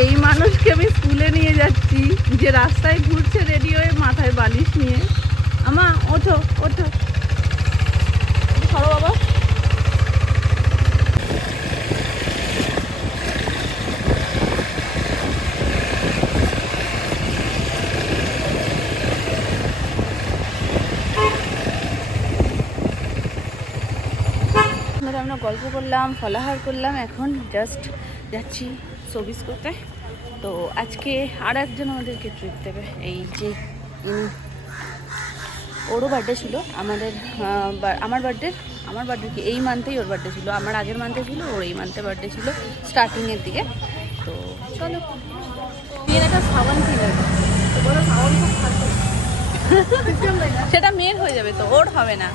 এই মানুষকে আমি স্কুলে নিয়ে যাচ্ছি, যে রাস্তায় ঘুরছে রেডি হয়ে মাথায় বালিশ নিয়ে। আমা ওঠো ওঠো, সরো বাবা। আমরা গল্প করলাম, ফলাহার করলাম, এখন জাস্ট যাচ্ছি শোবিস করতে। তো আজকে আর একজন আমাদেরকে ট্রিট দেবে। এই যে ওরও বার্থডে ছিল, আমার বার্থডে কি এই মান্থেই ওর বার্থডে ছিল, আমার আগের মান্থে ছিল, ওর এই মান্থে বার্থডে ছিল স্টার্টিংয়ের দিকে। তো চলো মেয়ের একটা সাবান কিনে সেটা মেয়ের হয়ে যাবে, তো ওর হবে না।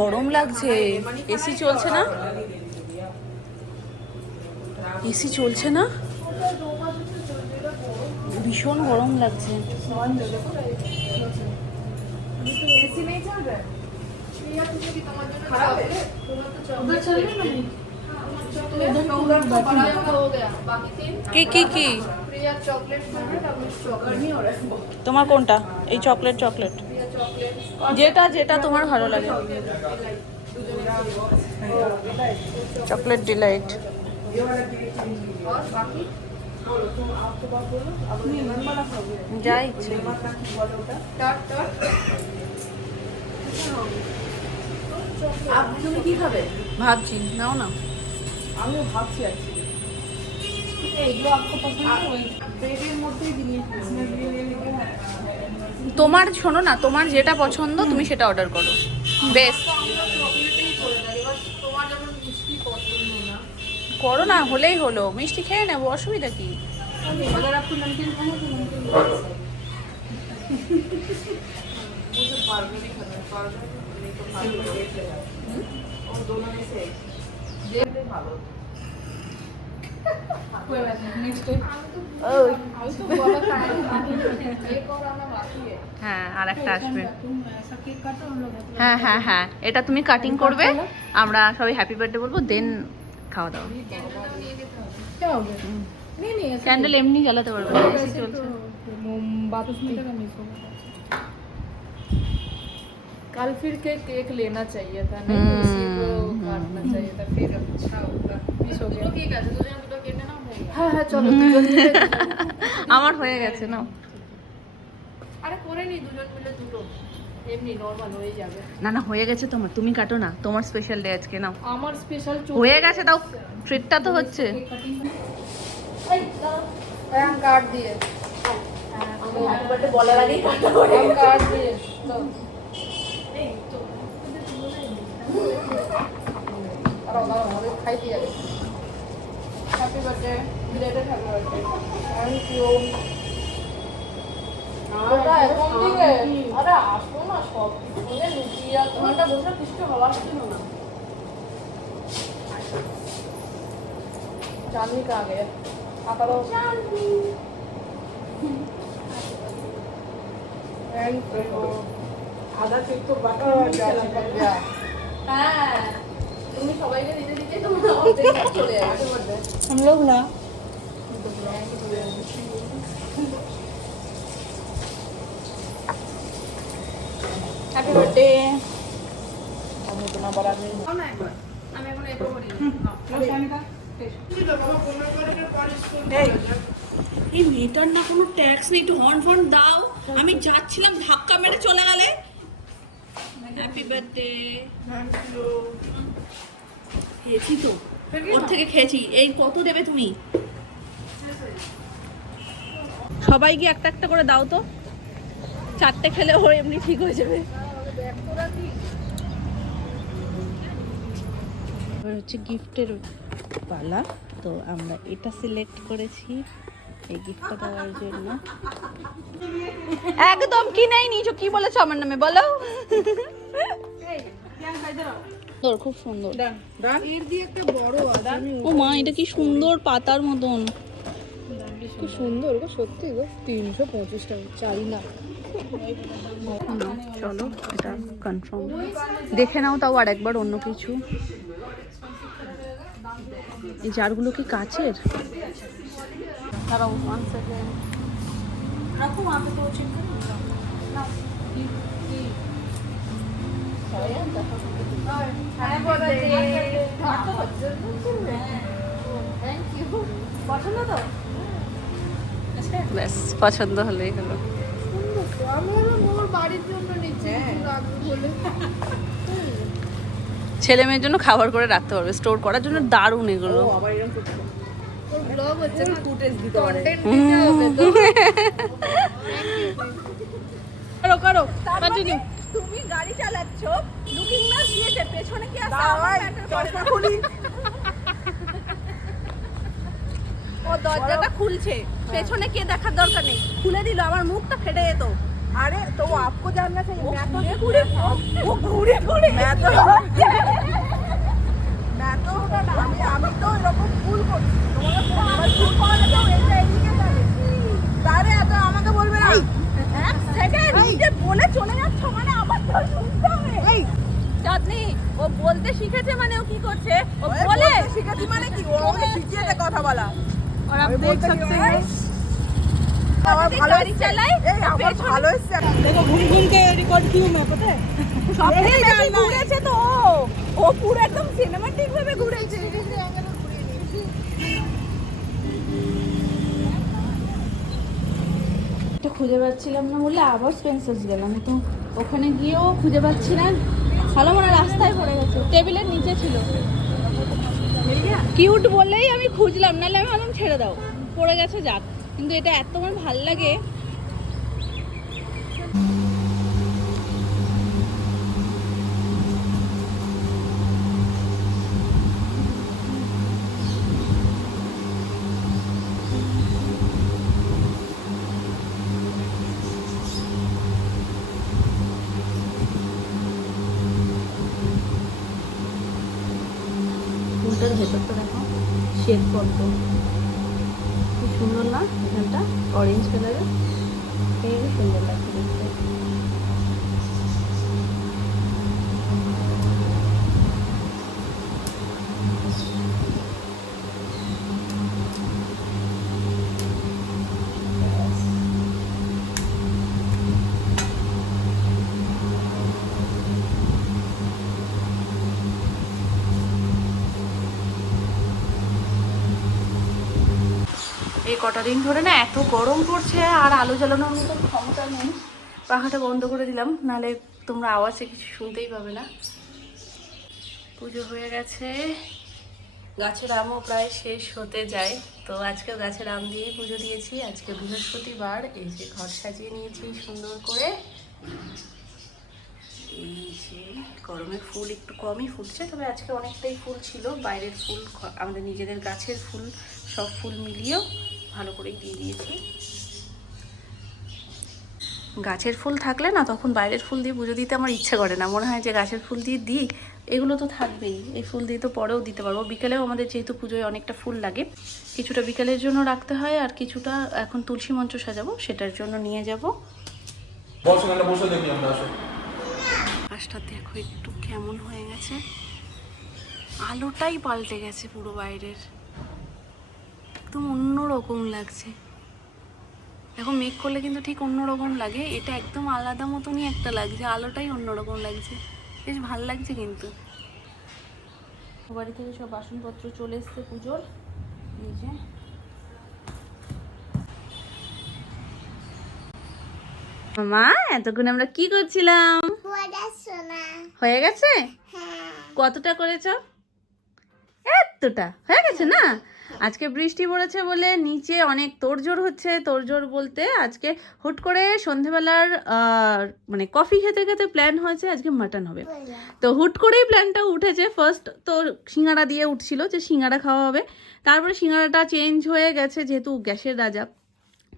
গরম লাগছে, এসি চলছে না, এসি চলছে না, ভীষণ গরম লাগছে। কি কি কি তোমার কোনটা? এই চকলেট যেটা যেটা তোমার ভালো লাগে। Chocolate delight. যা ইচ্ছে। তুমি কি খাবে? ভাবছি, নাও না। আমিও ভাবছি আছি। তোমার শোনো না, তোমার যেটা পছন্দ তুমি সেটা অর্ডার করো। বেস্ট করো না, হলেই হলো, মিষ্টি খেয়ে নেবো, অসুবিধা কি? হ্যাঁ, আর একটা আসবে। হ্যাঁ হ্যাঁ হ্যাঁ, এটা তুমি কাটিং করবে, আমরা সবাই হ্যাপি বার্থডে বলবো, দেন খাওয়া দাওয়া। ক্যান্ডেল এমনি জ্বালাতে পারবে না, এসি চলছে। कल फिर केक लेना चाहिए था, नहीं तो उसी को काटना चाहिए था, फिर अच्छा होगा। मिस हो गया। ठीक है, দুজন দুটো কেটে নাও। হ্যাঁ হ্যাঁ চলো, দুজন মিলে। আমার হয়ে গেছে না। আরে করে নি দুজন মিলে দুটো, এমনি নরমাল হয়ে যাবে। না না, হয়ে গেছে তোমার, তুমি কাটো না, তোমার স্পেশাল ডে আজকে। নাও, আমার স্পেশাল হয়ে গেছে, তাও ট্রিটটা তো হচ্ছে। এই দাও, কাট দিয়ে। আমি হ্যাপি বার্থডে বলার আগেই কাটা পড়ে গেছে। কাট দিয়ে তো এই তো আরে দাও, আমাদের খাই দিয়ে যাবে। Happy birthday, belated happy birthday. Thank you. ওটা এখন দিকে আরে আসো না, সব ফোনে লুকিয়ে তোমারটা বসে কিছু হওয়ার ছিল না। जानवी कहाँ गए? आता रहो। जानवी। Thank you. आधा केक तो बाकी चल गया। हाँ। तुम सबाई के दीदी दीदी तुम और देख चले आए हम लोग ना। Happy birthday. हम इतना बड़ा नहीं। कौन है एक बार? हमें को एक और नहीं। এই মেয়েটার না কোনো ট্যাক্স নেই, একটু হর্ন ফর্ন দাও। আমি যাচ্ছিলাম, ধাক্কা মেরে চলে গেলে। Happy birthday. খেয়েছি তো, ওর থেকে খেয়েছি। এই কত দেবে তুমি? সবাইকে একটা একটা করে দাও তো, 4টে খেলে ওর এমনি ঠিক হয়ে যাবে। এবার হচ্ছে গিফটের পালা, তো আমরা এটা সিলেক্ট করেছি এই গিফটটা দেওয়ার জন্য। একদম কি নেই নিছো, কি বলেছো আমার নামে বলো? তোর খুব সুন্দর। এর দিয়ে একটা বড় আছে। ও মা, এটা কি সুন্দর পাতার মতন, খুব সুন্দর গো, সত্যি গো। 325 টাকা চাই না। চলো এটা কনফার্ম দেখে নাও, তাও আর একবার অন্য কিছু। এই জারগুলো কি কাচের? দাঁড়াও 1 সেকেন্ড রাখো, আমি তো চেক করে নিলাম না। পছন্দ তো? ব্যাস পছন্দ হলেই হলো। ছেলে মেয়ের জন্য খাবার করে রাখতে পারবে, স্টোর করার জন্য দারুণ এগুলো। করো করো কন্টিনিউ। তুমি গাড়ি চালাচ্ছ, লুকিং গ্লাস দিয়েছে, পেছনে কি আছে আমার চশমা খুলি। ও দরজাটা খুলছে, পেছনে কে দেখার দরকার নেই, খুলে দিল, আমার মুখটা ফেটে যেত। अरे तो वो आपको जानना चाहिए, मैं तो घूरे वो घूरे घूरे मैं तो আমি তো এরকম ফুল করছি, তোমাকে ফুল পাওয়া যাবে এইটা এদিকে যাবে, তারে এত আমাকে বলবে না। এক সেকেন্ড নিজে বলে চলে যাচ্ছ, মানে আবার তো শুনতে হবে। এই চাঁদনি ও বলতে শিখেছে, মানে ও কি করছে, ও বলে শিখেছি মানে কি, ও আমাকে শিখিয়েছে কথা বলা। और आप देख सकते हैं गाड़ी चलाई, আমার ভালো হচ্ছে। দেখো ঘুম ঘুম के रिकॉर्ड की हूं मैं, पता है সবথেকে বেশি ঘুরেছে তো ও পুরো একদম সিনেম্যাটিক ভাবে ঘুরেছে। এটা খুঁজে পাচ্ছিলাম না বলে আবার স্পেন্সার্স গেলাম, তো ওখানে গিয়েও খুঁজে পাচ্ছি না। ভালো মনে রাস্তায় পড়ে গেছে, টেবিলের নিচে ছিল। কিউট বলেই আমি খুঁজলাম, নাহলে আমি ভাবলাম ছেড়ে দাও, পড়ে গেছে যাক। কিন্তু এটা এত আমার ভাল লাগে। ফুলটার ভেতরটা দেখো, শেড পদ্ম, খুব সুন্দর না? এখানটা অরেঞ্জ কালারের, খুবই সুন্দর লাগছে দেখতে। এই কটা দিন ধরে না এত গরম পড়ছে, আর আলো জ্বালানোর মতো ক্ষমতা নেই। পাখাটা বন্ধ করে দিলাম, নাহলে তোমরা আওয়াজে কিছু শুনতেই পাবে না। পুজো হয়ে গেছে, গাছের আমও প্রায় শেষ হতে যায়, তো আজকে গাছের আম দিয়েই পুজো দিয়েছি। আজকে বৃহস্পতিবার, এই যে ঘর সাজিয়ে নিয়েছি সুন্দর করে। এই যে গরমে ফুল একটু কমই ফুটছে, তবে আজকে অনেকটাই ফুল ছিল। বাইরের ফুল, আমাদের নিজেদের গাছের ফুল, সব ফুল মিলিয়েও ভালো করেই দিয়ে দিয়েছি। গাছের ফুল থাকলে না তখন বাইরের ফুল দিয়ে পুজো দিতে আমার ইচ্ছে করে না, মনে হয় যে গাছের ফুল দিয়ে দিই, এগুলো তো থাকবেই, এই ফুল দিয়ে তো পরেও দিতে পারবো। বিকেলেও আমাদের যেহেতু পুজোয় অনেকটা ফুল লাগে, কিছুটা বিকেলের জন্য রাখতে হয়, আর কিছুটা এখন তুলসী মঞ্চ সাজাবো সেটার জন্য নিয়ে যাব। গাছটা দেখো একটু কেমন হয়ে গেছে, আলোটাই পাল্টে গেছে পুরো বাইরের, একদম অন্যরকম লাগছে। এখন মেঘ করলে কিন্তু ঠিক অন্যরকম লাগে, এটা একদম আলাদা মতনই একটা লাগছে, আলোটাই অন্যরকম লাগছে, বেশ ভালো লাগছে। কিন্তু বাড়ি থেকে সব বাসনপত্র চলে এসছে পুজোর। এই যে মা, এতক্ষণ আমরা কি করছিলাম? হয়ে গেছে? কতটা করেছ? এতটা হয়ে গেছে না? আজকে বৃষ্টি পড়েছে বলে নিচে অনেক তোড়জোড় হচ্ছে। তোড়জোড় বলতে আজকে হুট করে সন্ধেবেলার মানে কফি খেতে খেতে প্ল্যান হয়েছে আজকে মাটন হবে, তো হুট করেই প্ল্যানটা উঠেছে। ফার্স্ট তো সিঙ্গাড়া দিয়ে উঠছিল যে সিঙ্গাড়া খাওয়া হবে, তারপরে সিঙ্গাড়াটা চেঞ্জ হয়ে গেছে, যেহেতু গ্যাসের রাজা,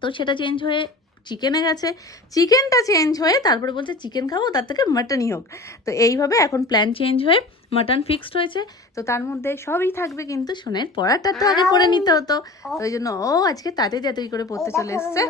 তো সেটা চেঞ্জ হয়ে চিকেনে গেছে, চিকেনটা চেঞ্জ হয়ে তারপরে বলছে চিকেন খাবো, তার থেকে মাটনই হোক। তো এইভাবে এখন প্ল্যান চেঞ্জ হয়ে মাটন ফিক্সড হয়েছে। তো তার মধ্যে সবই থাকবে, কিন্তু সোনের পড়াটা তো আগে পড়ে নিতে হতো, ওই জন্য ও আজকে তাতে যাতুই করে পড়তে চলে এসছে।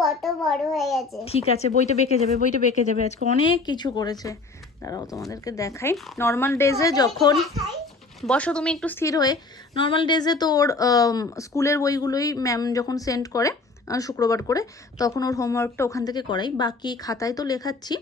কত বড় হয়ে গেছে। ঠিক আছে, বইটা বেঁকে যাবে, বইটা বেঁকে যাবে। আজকে অনেক কিছু করেছে, দাঁড়াও তোমাদেরকে দেখাই। নর্মাল ডেজে যখন বসো তুমি একটু স্থির হয়ে। নর্মাল ডেজে তো ওর স্কুলের বইগুলোই ম্যাম যখন সেন্ড করে শুক্রবার করে, তখন ওর হোমওয়ার্কটা ওখান থেকে করাই, বাকি খাতায় তো লেখাচ্ছি।